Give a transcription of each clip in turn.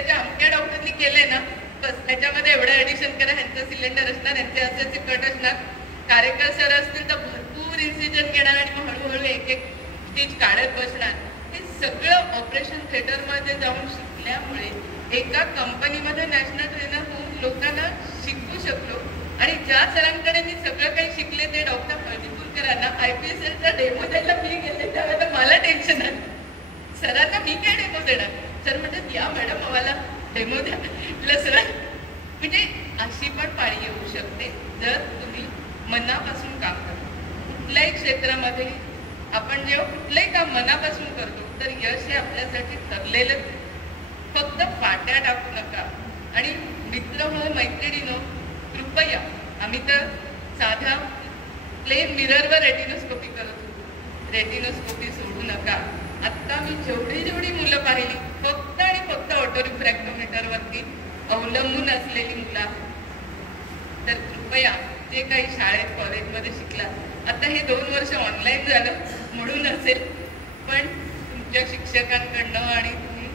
त्याच्या अमक्या डॉक्टरनी केलंय ना, बस त्याच्यामध्ये एवढं ऍडिशन करा, ह्यांचं सिलेंडर असणार, ह्यांचे असे कट असणार, कार्यकर सर असतील तर भरपूर इन्सिजन घेणार आणि मग हळूहळू एक एक स्टिच काढत बसणार. हे सगळं ऑपरेशन थिएटरमध्ये जाऊन शिकल्यामुळे एका कंपनीमध्ये नॅशनल ट्रेनर होऊन लोकांना शिकवू शकलो. आणि ज्या सरांकडे मी सगळं काही शिकले ते डॉक्टर हळदीपूरकरांना IPSLचा डेमो द्यायला मी गेले त्यावेळेला मला टेन्शन आलं, सरांना मी काय डेमो देणार. सर म्हणतात या मॅडम आम्हाला डेमो द्या. सर म्हणजे अशी पण पाळी येऊ शकते जर तुम्ही मनापासून काम करता. कुठल्याही क्षेत्रामध्ये आपण जेव्हा कुठलंही काम मनापासून करतो तर यश हे आपल्यासाठी ठरलेलंच आहे. फक्त पाट्या टाकू नका. आणि मित्र हो मैत्रिणीनो, कृपया आम्ही तर साध्या प्लेन मिररवर रेटिनोस्कोपी करत होतो, रेटिनोस्कोपी सोडू नका. आत्ता मी जेवढी मुलं पाहिली फक्त आणि फक्त ऑटो रिफ्रॅक्टोमीटरवरती अवलंबून असलेली मुलं, तर कृपया जे काही शाळेत कॉलेजमध्ये शिकला, आता हे 2 वर्ष ऑनलाईन झालं म्हणून असेल, पण तुमच्या शिक्षकांकडनं आणि तुम्ही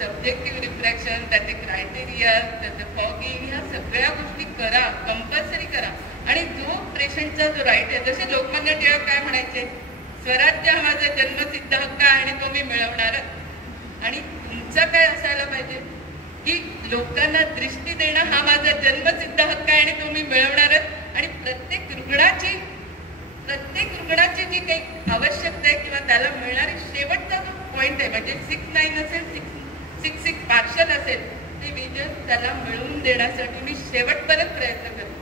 सब्जेक्टिव्ह रिफ्रॅक्शन, त्याचे क्रायटेरिया, त्याचं फॉगिंग, ह्या सगळ्या गोष्टी करा, कंपल्सरी करा. आणि जो पेशंटचा जो राईट आहे, जसे लोकमान्य टिळक काय म्हणायचे, स्वराज्य हा माझा जन्मसिद्ध हक्क आहे आणि तो मी मिळवणारच. आणि तुमचं काय असायला पाहिजे की लोकांना दृष्टी देणं हा माझा जन्मसिद्ध हक्क आहे आणि तो मी मिळवणारच. आणि प्रत्येक रुग्णाची जी काही आवश्यकता आहे किंवा त्याला मिळणारी शेवटचा जो पॉईंट आहे, म्हणजे 6-9 असेल, 6-6 पार्शल असेल, ते विजन त्याला मिळवून देण्यासाठी मी शेवटपर्यंत प्रयत्न करतो.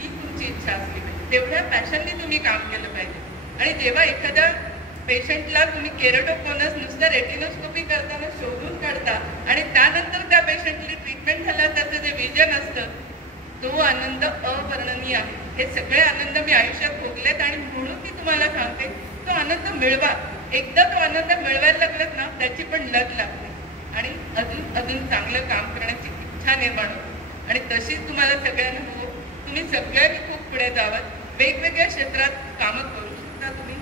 ही तुमची इच्छा असली पाहिजे, तेवढ्या पॅशनने तुम्ही काम केलं पाहिजे. आणि जेव्हा एखाद्या पेशंटला तुम्ही केराटोकोनस नुसतं रेटिनोस्कोपी करताना शोधून काढता आणि त्यानंतर त्या पेशंटची ट्रीटमेंट झाल्यावर त्याचं जे विजन असतं, तो आनंद अवर्णनीय आहे. हे सगळे आनंद मी आयुष्यात भोगलेत आणि म्हणून मी तुम्हाला सांगते, तो आनंद मिळवा. एकदा तो आनंद मिळवायला लागलात ना, त्याची पण लत लागते आणि अजून चांगलं काम करण्याची इच्छा निर्माण होते. आणि तशीच तुम्हाला सगळ्यांना हो, तुम्ही सगळ्यांनी खूप पुढे जावं. वेगवेगळ्या क्षेत्रात कामं करू शकता. तुम्ही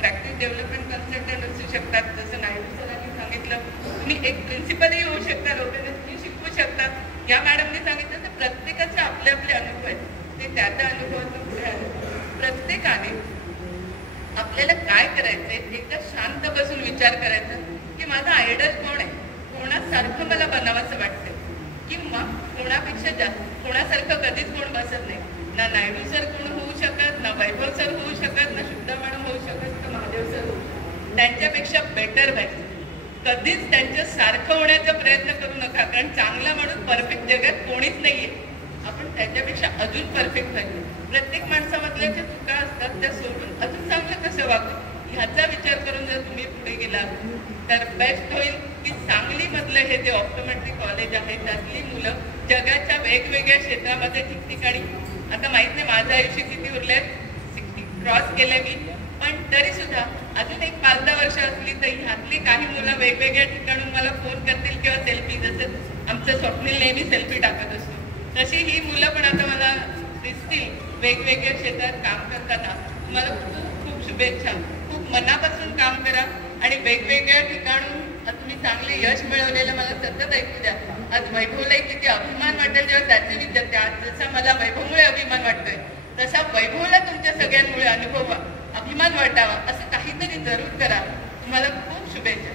प्रॅक्टिस डेव्हलपमेंट कन्सल्टंट असू शकतात, जसं नायडू सरांनी सांगितलं. तुम्ही एक प्रिन्सिपलही होऊ शकता, लोकांना तुम्ही शिकवू शकता. या मॅडमने सांगितलं तर प्रत्येकाचे आपले आपले अनुभव आहेत, ते त्या अनुभवातून पुढे आले. प्रत्येकाने आपल्याला काय करायचंय एकदा शांत बसून विचार करायचा की माझा आयडल कोण आहे, कोणासारखं मला बनावंसं वाटतंय, किंवा कोणापेक्षा जास्त. कोणासारखं कधीच कोण बसत नाही. ना नायडू सर कोण होऊ शकत, ना वैभव सर होऊ शकत, ना शुद्धा मॅडम होऊ शकत, ना महादेव सर होऊ शकत. त्यांच्यापेक्षा बेटर व्हायचं. कधीच त्यांच्या सारखं होण्याचा प्रयत्न करू नका, कारण चांगला माणूस परफेक्ट जगात कोणीच नाहीये. आपण त्याच्यापेक्षा अजून परफेक्ट व्हायचं. प्रत्येक माणसामधल्या ज्या चुका असतात त्या सोडून अजून चांगलं कसं वागू, ह्याचा विचार करून जर तुम्ही पुढे गेलात तर बेस्ट होईल. की सांगलीमधलं हे जे ऑप्टोमेट्री कॉलेज आहे, त्यातली मुलं जगाच्या वेगवेगळ्या क्षेत्रामध्ये ठिकठिकाणी, आता माहित नाही माझं आयुष्य किती उरलंय, 60 क्रॉस केलंय मी, पण तरी सुद्धा अजून एक 5-10 वर्ष असली तर ह्यातली काही मुलं वेगवेगळ्या ठिकाणून मला फोन करतील किंवा सेल्फी, जसं आमचं स्वप्नील नेहमी सेल्फी टाकत असतो, तशी ही मुलं पण आता मला दिसतील वेगवेगळ्या क्षेत्रात काम करताना. तुम्हाला खूप खूप शुभेच्छा. खूप मनापासून काम करा आणि वेगवेगळ्या ठिकाणून तुम्ही चांगले यश मिळवलेलं मला सतत ऐकू द्या. आज वैभवलाही किती अभिमान वाटेल जेव्हा त्याचे विद्यार्थी, आज जसा मला वैभवमुळे अभिमान वाटतोय तसा वैभवला तुमच्या सगळ्यांमुळे अभिमान वाटावा, असं काहीतरी जरूर करा. तुम्हाला खूप शुभेच्छा.